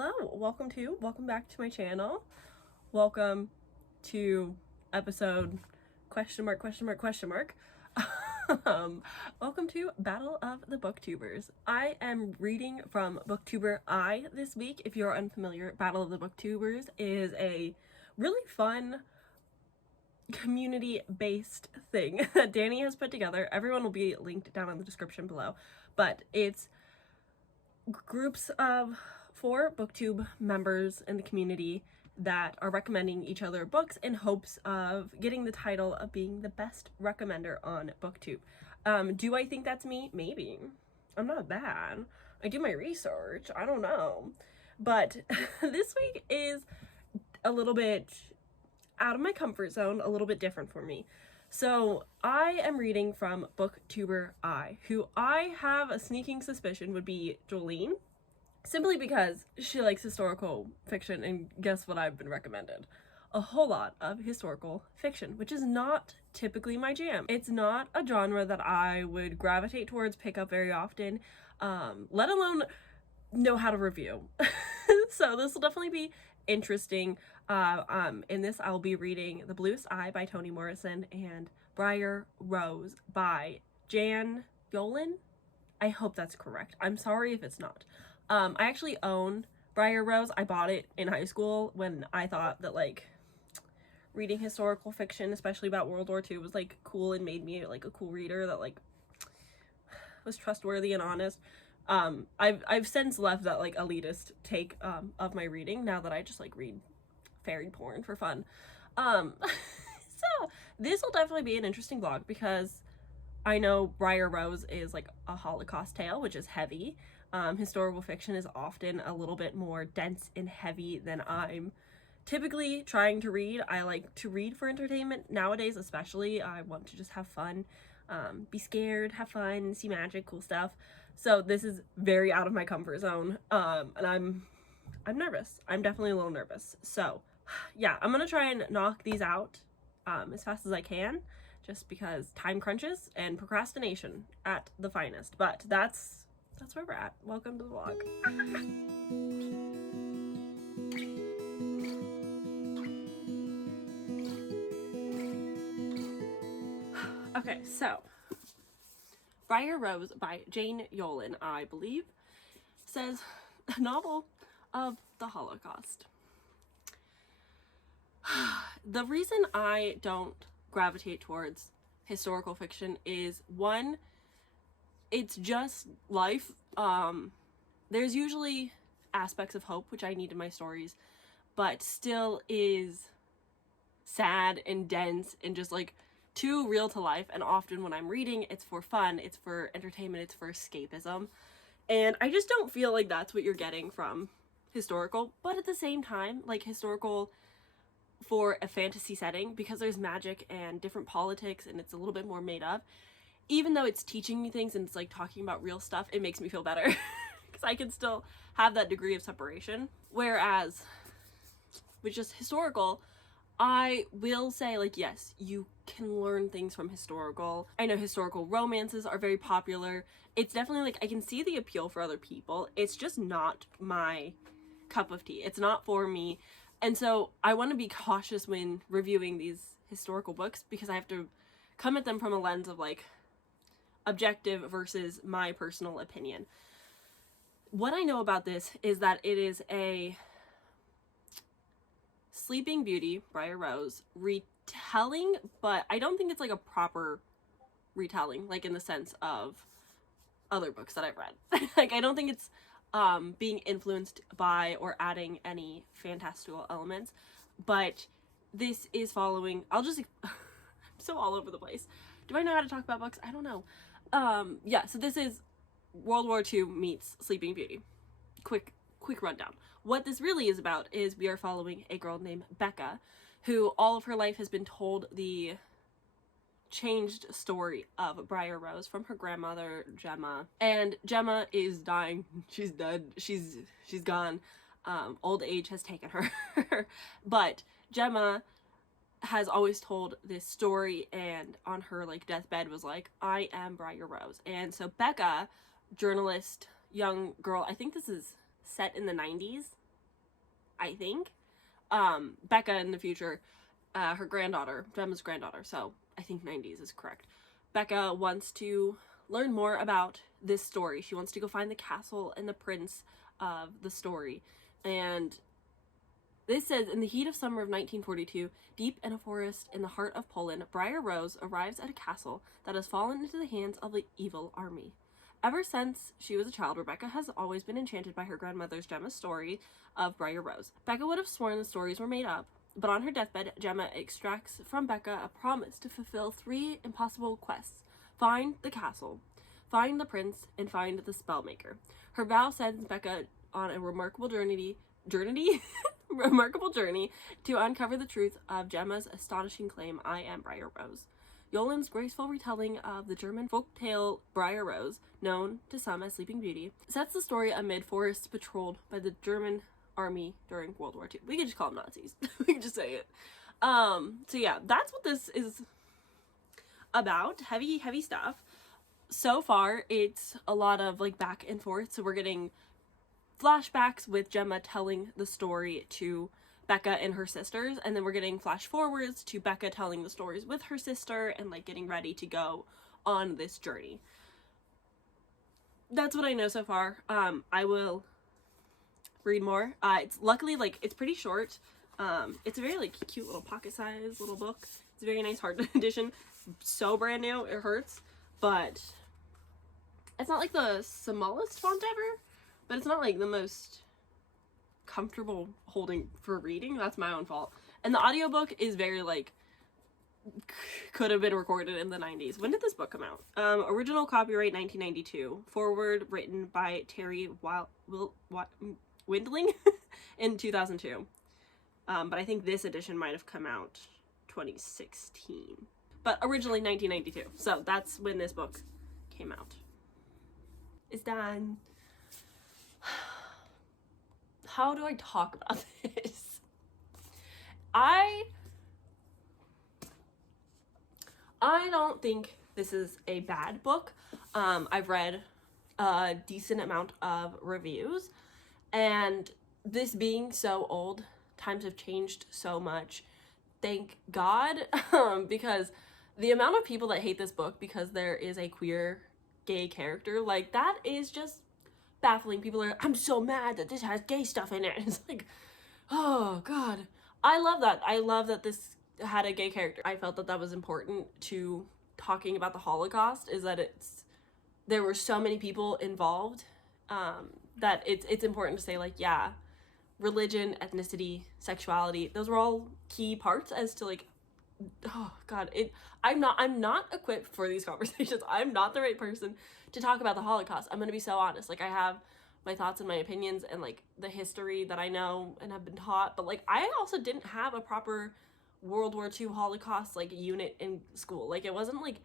Hello, welcome back to my channel. Welcome to episode question mark. Welcome to Battle of the Booktubers. I am reading from Booktuber I this week. If you're unfamiliar, Battle of the Booktubers is a really fun community-based thing that Danny has put together. Everyone will be linked down in the description below, but it's groups of 4 booktube members in the community that are recommending each other books in hopes of getting the title of being the best recommender on booktube. Do I think that's me? Maybe. I'm not bad. I do my research. I don't know. But this week is a little bit out of my comfort zone, a little bit different for me. So I am reading from Booktuber I, who I have a sneaking suspicion would be Jolene, simply because she likes historical fiction, and guess what I've been recommended? A whole lot of historical fiction, which is not typically my jam. It's not a genre that I would gravitate towards, pick up very often, let alone know how to review. So this will definitely be interesting. In this I'll be reading The Bluest Eye by Toni Morrison and Briar Rose by Jan Yolen. I hope that's correct. I'm sorry if it's not. I actually own Briar Rose. I bought it in high school when I thought that like reading historical fiction, especially about World War II, was like cool and made me like a cool reader that like was trustworthy and honest. I've since left that like elitist take of my reading now that I just like read fairy porn for fun. So this will definitely be an interesting vlog because I know Briar Rose is like a Holocaust tale, which is heavy. Historical fiction is often a little bit more dense and heavy than I'm typically trying to read. I like to read for entertainment nowadays, especially. I want to just have fun, be scared, have fun, see magic, cool stuff. So this is very out of my comfort zone, and I'm nervous. I'm definitely a little nervous. So yeah, I'm gonna try and knock these out as fast as I can, just because time crunches and procrastination at the finest. But that's where we're at. Welcome to the vlog. Okay, so Briar Rose by Jane Yolen, I believe, says a novel of the Holocaust. The reason I don't gravitate towards historical fiction is, one, it's just life. There's usually aspects of hope, which I need in my stories, but still is sad and dense and just like too real to life. And often when I'm reading, it's for fun, it's for entertainment, it's for escapism. And I just don't feel like that's what you're getting from historical. But at the same time, like historical for a fantasy setting, because there's magic and different politics and it's a little bit more made up, even though it's teaching me things and it's like talking about real stuff, it makes me feel better because I can still have that degree of separation. Whereas with just historical, I will say, like, yes, you can learn things from historical. I know historical romances are very popular. It's definitely like I can see the appeal for other people. It's just not my cup of tea. It's not for me. And so I want to be cautious when reviewing these historical books because I have to come at them from a lens of like objective versus my personal opinion. What I know about this is that it is a Sleeping Beauty, Briar Rose, retelling, but I don't think it's like a proper retelling, like in the sense of other books that I've read. Like I don't think it's being influenced by or adding any fantastical elements, but this is following, I'm so all over the place. Do I know how to talk about books? I don't know. Yeah, so this is World War II meets Sleeping Beauty. Quick rundown. What this really is about is we are following a girl named Becca, who all of her life has been told the changed story of Briar Rose from her grandmother, Gemma. And Gemma is dying. She's dead. She's gone. Old age has taken her. But Gemma has always told this story, and on her like deathbed was like, I am Briar Rose. And so Becca, journalist, young girl, I think this is set in the 90s, I think. Becca in the future, her granddaughter, Gemma's granddaughter, so I think 90s is correct. Becca wants to learn more about this story. She wants to go find the castle and the prince of the story. And this says, in the heat of summer of 1942, deep in a forest in the heart of Poland, Briar Rose arrives at a castle that has fallen into the hands of the evil army. Ever since she was a child, Rebecca has always been enchanted by her grandmother's Gemma's story of Briar Rose. Becca would have sworn the stories were made up, but on her deathbed, Gemma extracts from Becca a promise to fulfill 3 impossible quests: find the castle, find the prince, and find the spellmaker. Her vow sends Becca on a remarkable journey to uncover the truth of Gemma's astonishing claim, I am Briar Rose. Yolen's graceful retelling of the German folktale Briar Rose, known to some as Sleeping Beauty, sets the story amid forests patrolled by the German army during World War II. We could just call them Nazis. We could just say it. So yeah, that's what this is about. Heavy stuff. So far, it's a lot of like back and forth. So we're getting flashbacks with Gemma telling the story to Becca and her sisters, and then we're getting flash forwards to Becca telling the stories with her sister and like getting ready to go on this journey. That's what I know so far. I will read more. It's luckily like it's pretty short. It's a very like cute little pocket size little book. It's a very nice hard edition. So brand new, it hurts, but it's not like the smallest font ever, but it's not like the most comfortable holding for reading. That's my own fault. And the audiobook is very like could have been recorded in the 90s. When did this book come out? Original copyright 1992. Forward written by Terry Windling in 2002. But I think this edition might have come out 2016. But originally 1992. So that's when this book came out. It's done. How do I talk about this? I don't think this is a bad book. I've read a decent amount of reviews, and this being so old, times have changed so much. Thank God, because the amount of people that hate this book because there is a queer gay character, like that is just baffling. People are, I'm so mad that this has gay stuff in it. It's like, oh God. I love that. I love that this had a gay character. I felt that that was important to talking about the Holocaust, is that there were so many people involved, that it's important to say like, yeah, religion, ethnicity, sexuality, those were all key parts as to like, oh God, I'm not equipped for these conversations. I'm not the right person to talk about the Holocaust. I'm gonna be so honest. Like, I have my thoughts and my opinions and like the history that I know and have been taught, but like I also didn't have a proper World War II Holocaust like unit in school. Like it wasn't like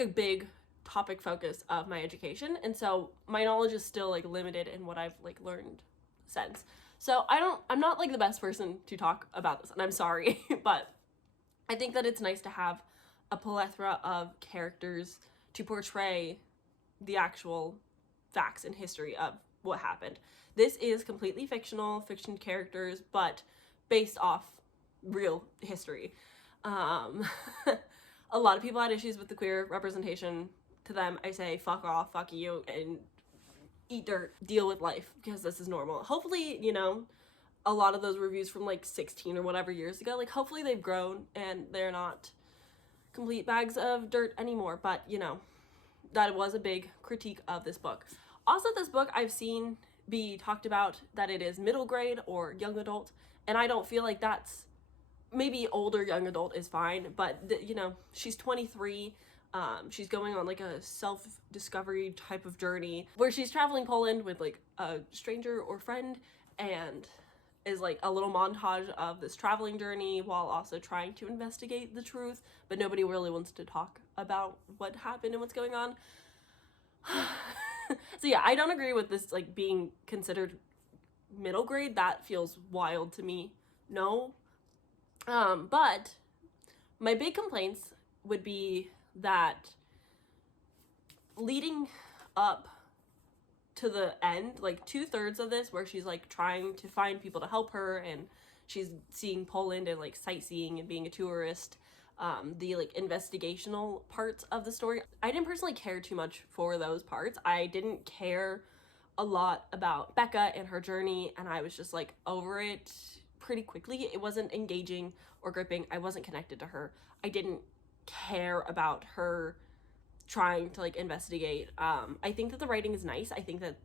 a big topic focus of my education, and so my knowledge is still like limited in what I've like learned since. So I'm not like the best person to talk about this, and I'm sorry, but I think that it's nice to have a plethora of characters to portray the actual facts and history of what happened. This is completely fiction characters, but based off real history. A lot of people had issues with the queer representation. To them, I say, fuck off, fuck you, and eat dirt, deal with life, because this is normal. Hopefully, you know, a lot of those reviews from like 16 or whatever years ago, like hopefully they've grown and they're not complete bags of dirt anymore, but you know, that was a big critique of this book. Also, this book I've seen be talked about that it is middle grade or young adult, and I don't feel like that's, maybe older young adult is fine, but you know, she's 23. She's going on like a self-discovery type of journey where she's traveling Poland with like a stranger or friend, and is like a little montage of this traveling journey while also trying to investigate the truth, but nobody really wants to talk about what happened and what's going on. So yeah, I don't agree with this like being considered middle grade. That feels wild to me. No. But my big complaints would be that leading up to the end, like 2/3 of this, where she's like trying to find people to help her, and she's seeing Poland and like sightseeing and being a tourist. The like investigational parts of the story, I didn't personally care too much for those parts. I didn't care a lot about Becca and her journey, and I was just like over it pretty quickly. It wasn't engaging or gripping. I wasn't connected to her. I didn't care about her trying to like investigate. I think that the writing is nice. I think that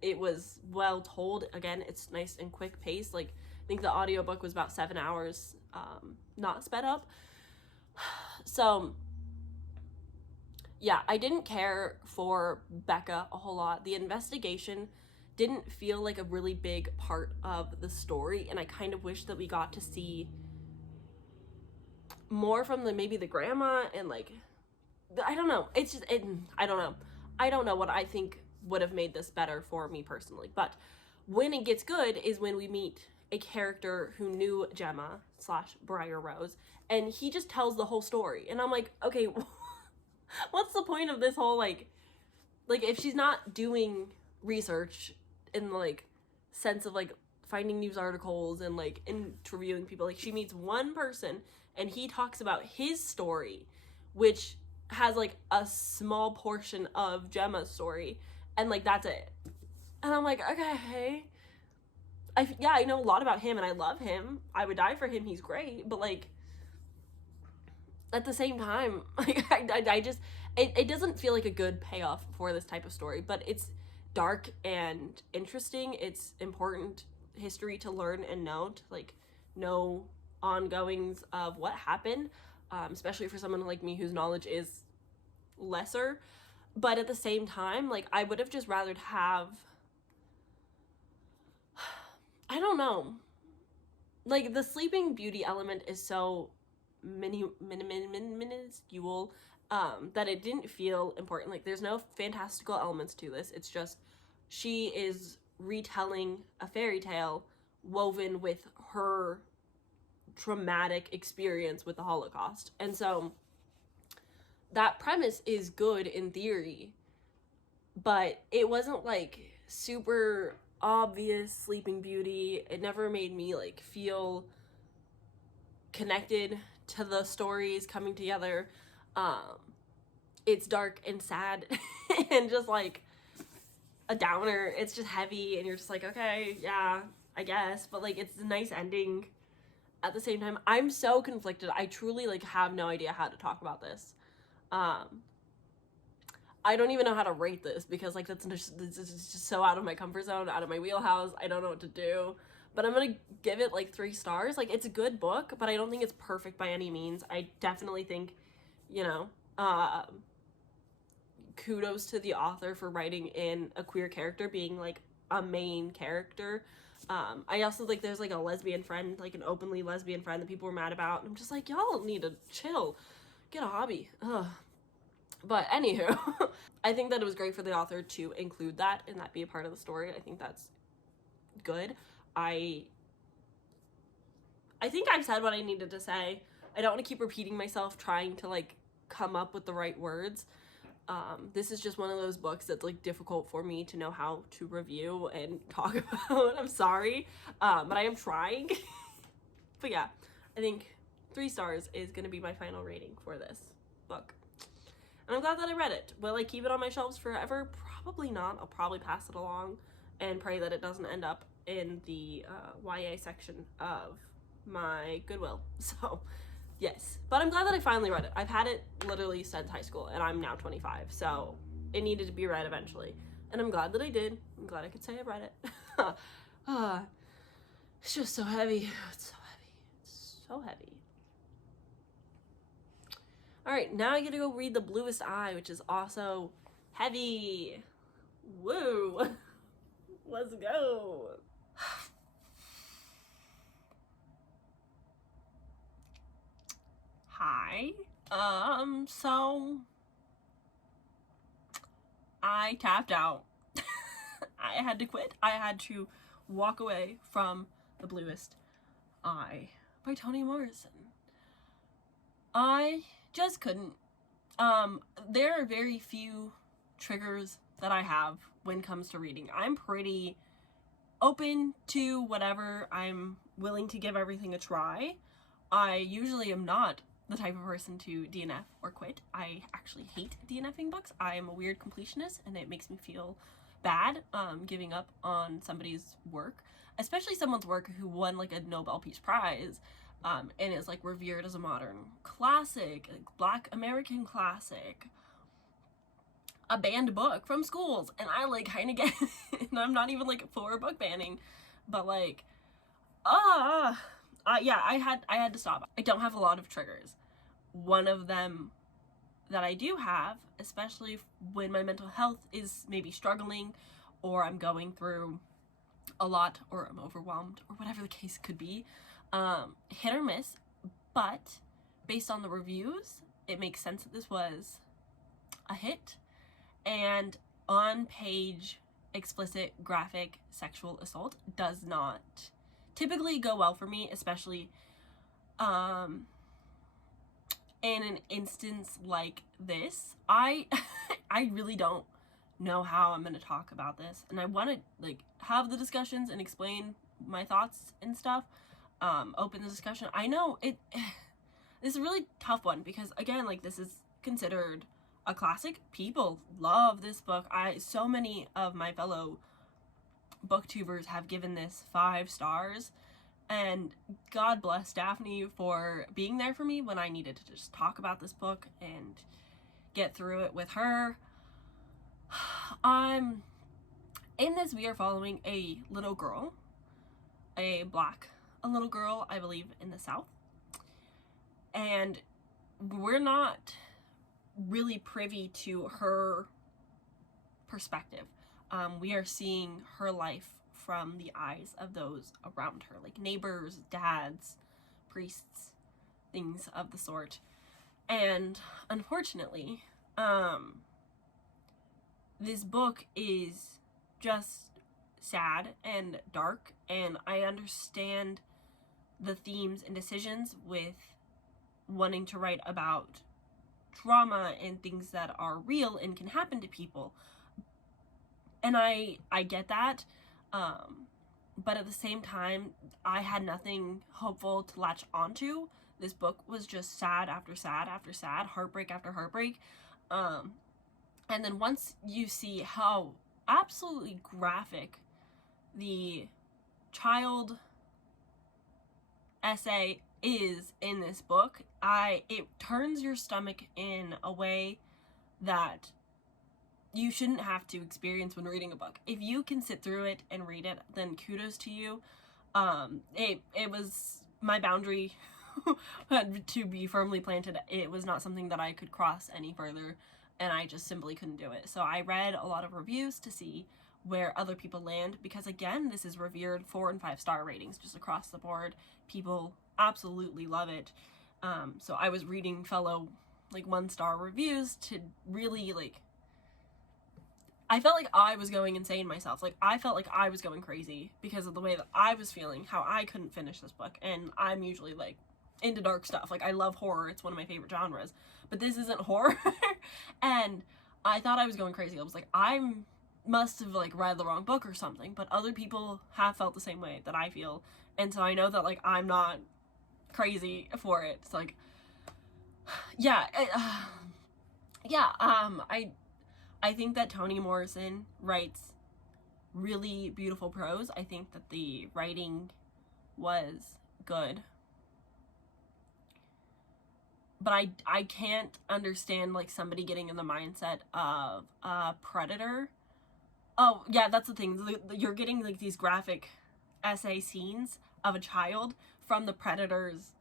it was well told. Again, it's nice and quick pace. Like, I think the audiobook was about 7 hours, not sped up. So yeah, I didn't care for Becca a whole lot. The investigation didn't feel like a really big part of the story, and I kind of wish that we got to see more from maybe the grandma, and like, I don't know. It's just, I don't know. I don't know what I think would have made this better for me personally. But when it gets good is when we meet a character who knew Gemma / Briar Rose, and he just tells the whole story. And I'm like, okay, what's the point of this whole, like if she's not doing research in like sense of like finding news articles and like interviewing people, like she meets one person and he talks about his story, which has like a small portion of Gemma's story, and like that's it. And I'm like, okay, I know a lot about him and I love him. I would die for him. He's great. But like, at the same time, like I just, it doesn't feel like a good payoff for this type of story, but it's dark and interesting. It's important history to learn and know, to like know ongoings of what happened, especially for someone like me whose knowledge is lesser. But at the same time, like, I would have just rather have, I don't know, like the Sleeping Beauty element is so minuscule, that it didn't feel important. Like, there's no fantastical elements to this. It's just she is retelling a fairy tale woven with her traumatic experience with the Holocaust. And so that premise is good in theory, but it wasn't like super obvious Sleeping Beauty. It never made me like feel connected to the stories coming together. It's dark and sad and just like a downer. It's just heavy and you're just like, okay, yeah, I guess, but like it's a nice ending. At the same time, I'm so conflicted. I truly like have no idea how to talk about this. I don't even know how to rate this because like it's just so out of my comfort zone, out of my wheelhouse. I don't know what to do, but I'm gonna give it like 3 stars. Like, it's a good book, but I don't think it's perfect by any means. I definitely think, you know, kudos to the author for writing in a queer character being like a main character. I also like there's like a lesbian friend, like an openly lesbian friend that people were mad about, and I'm just like, y'all need to chill, get a hobby. Ugh. But anywho, I think that it was great for the author to include that and that be a part of the story. I think that's good. I think I've said what I needed to say. I don't want to keep repeating myself trying to like come up with the right words. This is just one of those books that's like difficult for me to know how to review and talk about. I'm sorry, but I am trying. But yeah, I think 3 stars is gonna be my final rating for this book. And I'm glad that I read it. Will I keep it on my shelves forever? Probably not. I'll probably pass it along and pray that it doesn't end up in the YA section of my Goodwill. So yes, but I'm glad that I finally read it. I've had it literally since high school and I'm now 25, so it needed to be read eventually. And I'm glad that I did. I'm glad I could say I read it. It's just so heavy. It's so heavy. It's so heavy. All right, now I get to go read The Bluest Eye, which is also heavy. Woo! Let's go. Hi. So I tapped out. I had to quit. I had to walk away from The Bluest Eye by Toni Morrison. I just couldn't. There are very few triggers that I have when it comes to reading. I'm pretty open to whatever. I'm willing to give everything a try. I usually am not the type of person to DNF or quit. I actually hate DNFing books. I am a weird completionist, and it makes me feel bad giving up on somebody's work, especially someone's work who won like a Nobel Peace Prize and is like revered as a modern classic, like Black American classic, a banned book from schools, and I like kind of get it. And I'm not even like for book banning, but like yeah, I had to stop. I don't have a lot of triggers. One of them that I do have, especially when my mental health is maybe struggling, or I'm going through a lot, or I'm overwhelmed, or whatever the case could be, hit or miss, but based on the reviews, it makes sense that this was a hit. And on page explicit graphic sexual assault does not typically go well for me, especially in an instance like this. I really don't know how I'm going to talk about this, and I want to like have the discussions and explain my thoughts and stuff, open the discussion. I know this is a really tough one because, again, like, this is considered a classic. People love this book. So many of my fellow booktubers have given this 5 stars, and God bless Daphne for being there for me when I needed to just talk about this book and get through it with her. In this, we are following a little girl, a little girl, I believe, in the South, and we're not really privy to her perspective. We are seeing her life from the eyes of those around her, like neighbors, dads, priests, things of the sort. And unfortunately, this book is just sad and dark, and I understand the themes and decisions with wanting to write about trauma and things that are real and can happen to people. And I get that, but at the same time, I had nothing hopeful to latch onto. This book was just sad after sad after sad, heartbreak after heartbreak. And then once you see how absolutely graphic the child essay is in this book, it turns your stomach in a way that you shouldn't have to experience when reading a book. If you can sit through it and read it, then kudos to you. It was my boundary to be firmly planted. It was not something that I could cross any further, and I just simply couldn't do it. So I read a lot of reviews to see where other people land, because again, this is revered 4 and 5 star ratings just across the board. People absolutely love it. So I was reading fellow like 1-star reviews to really like, I felt like I was going insane myself. Like, I felt like I was going crazy because of the way that I was feeling, how I couldn't finish this book. And I'm usually like into dark stuff. Like, I love horror. It's one of my favorite genres, but this isn't horror. And I thought I was going crazy. I was like, I must have like read the wrong book or something, but other people have felt the same way that I feel. And so I know that like I'm not crazy for it. It's like, yeah, I think that Toni Morrison writes really beautiful prose. I think that the writing was good, but I can't understand like somebody getting in the mindset of a predator. Oh yeah, that's the thing. You're getting like these graphic essay scenes of a child from the predator's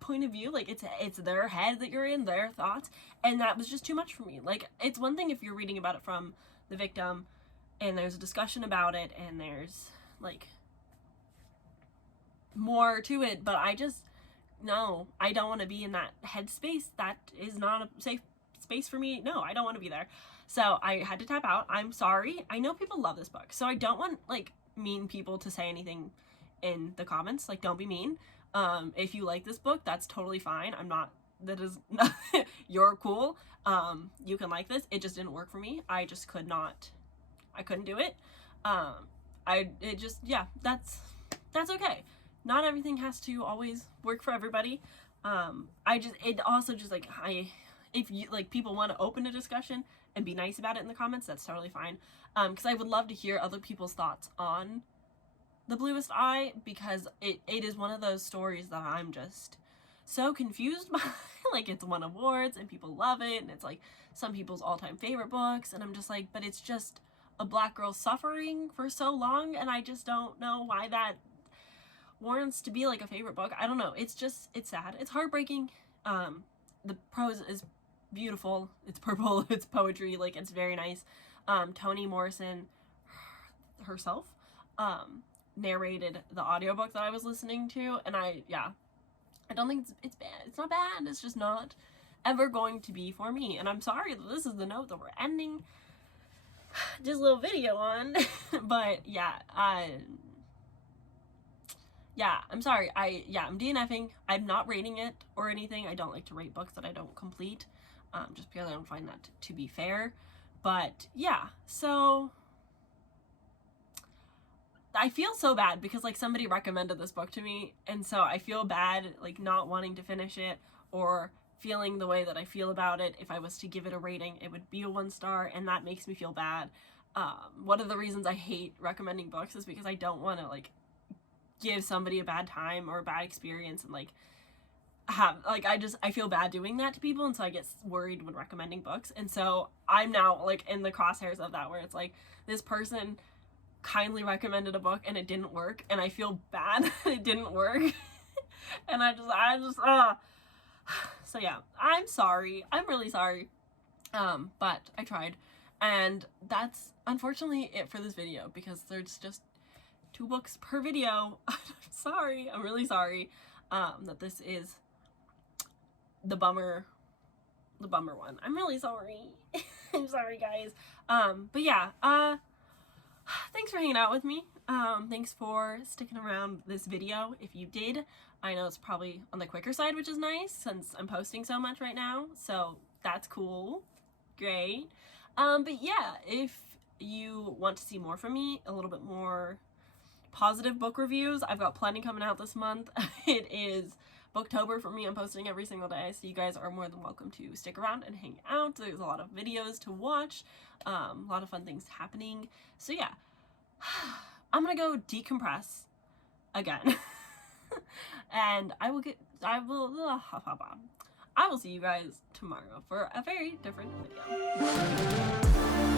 point of view. Like, it's their head that you're in, their thoughts, and that was just too much for me. Like, it's one thing if you're reading about it from the victim and there's a discussion about it and there's like more to it, but I don't want to be in that headspace. That is not a safe space for me. No, I don't want to be there. So I had to tap out. I'm sorry. I know people love this book, so I don't want like mean people to say anything in the comments. Like, don't be mean. If you like this book, that's totally fine. I'm not that is you're cool. You can like this. It just didn't work for me. I just couldn't do it. That's okay. Not everything has to always work for everybody. It also just like, if you like, people want to open a discussion and be nice about it in the comments, that's totally fine. Because I would love to hear other people's thoughts on The Bluest Eye, because it is one of those stories that I'm just so confused by. Like, it's won awards and people love it, and it's like some people's all-time favorite books, and I'm just like, but it's just a black girl suffering for so long, and I just don't know why that warrants to be like a favorite book. I don't know. It's sad. It's heartbreaking. The prose is beautiful. It's purple. It's poetry. Like, it's very nice. Toni Morrison herself narrated the audiobook that I was listening to, and I don't think it's bad. It's not bad. It's just not ever going to be for me, and I'm sorry that this is the note that we're ending this little video on. But I'm sorry. I'm DNFing. I'm not rating it or anything. I don't like to rate books that I don't complete, just because I don't find that to be fair. But yeah, so I feel so bad because, like, somebody recommended this book to me, and so I feel bad, like, not wanting to finish it or feeling the way that I feel about it. If I was to give it a rating, it would be a 1 star, and that makes me feel bad. One of the reasons I hate recommending books is because I don't want to, like, give somebody a bad time or a bad experience, and like I feel bad doing that to people, and so I get worried when recommending books. And so I'm now like in the crosshairs of that, where it's like, this person kindly recommended a book and it didn't work, and I feel bad that it didn't work. And I just so yeah, I'm sorry. I'm really sorry. But I tried, and that's unfortunately it for this video, because there's just 2 books per video. I'm sorry. I'm really sorry that this is the bummer one. I'm really sorry. I'm sorry, guys. But yeah, thanks for hanging out with me. Thanks for sticking around this video. If you did, I know it's probably on the quicker side, which is nice since I'm posting so much right now, so that's cool. Great. But yeah, if you want to see more from me, a little bit more positive book reviews, I've got plenty coming out this month. It is Booktober for me. I'm posting every single day, so you guys are more than welcome to stick around and hang out. There's a lot of videos to watch, a lot of fun things happening. So yeah, I'm gonna go decompress again. And I will see you guys tomorrow for a very different video.